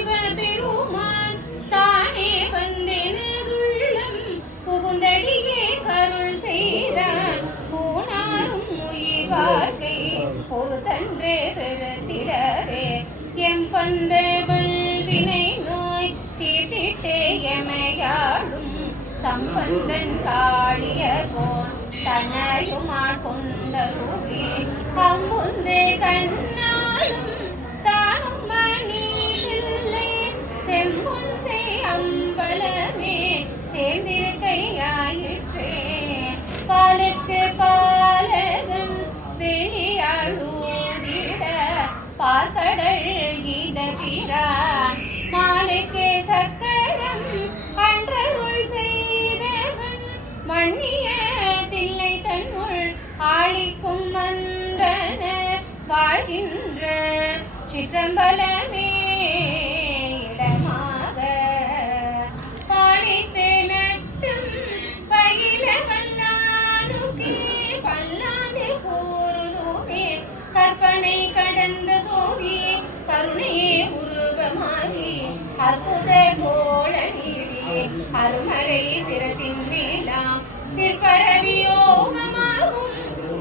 சிவபெருமான் தானே வந்தெனதுள்ளம் புகுந்தடியே கருள் செய்தான் போனாரும் உயிர் வாழ்க்கை ஒரு தன்றே பெருத்திடவே எம் பந்த வல்வினை நோய் தீர்த்திட்டே எமையாடும் சம்பந்தன் காளிய போல் தன்னையுமாள் கொண்டருளி அம்புந்தே கண்ணாளும் தானும் மணி பிள்ளை செம்பொன் செய் அம்பலமே சேர்ந்திருக்கையாயிற்றே பாலுக்கு பாலகம் வெளியாளூதிட பார்க்கடல் கீத பிரான் மாலுக்கே சக்கரம் அன்றருள் செய்தவன் மண்ணிய தில்லை தன்னுள் ஆழிக்கும் மந்தன வாழ்கின்ற சிற்றம்பலமே இடமாக பாடித்து நட்டும் பயில வல்லானுக்கே பல்லாண்டு கூறுதுமே கற்பனை கடந்த சோதி கருணையே உருவமாகி அற்புத கோள நீதி அருமறை சிரத்தின் மேலாம் சிற்பரவியோகமாகும்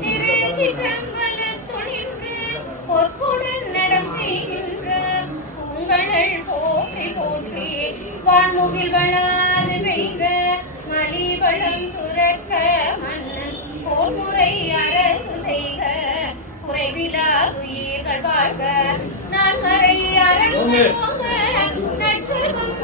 திருச்சிற்றம்பலத்துணின்று பொற்குடன் நடம் செய்கின்ற பூங்கழல் போற்றி போற்றி வான்முகில் வளாது பெய்த மலிவளம் சுரக்க மன்னன் போர்முறை அரசு செய்க குறைவிலா உயிர்கள் வாழ்க நான் மறை அரங்கோங்க நற்செல்வம்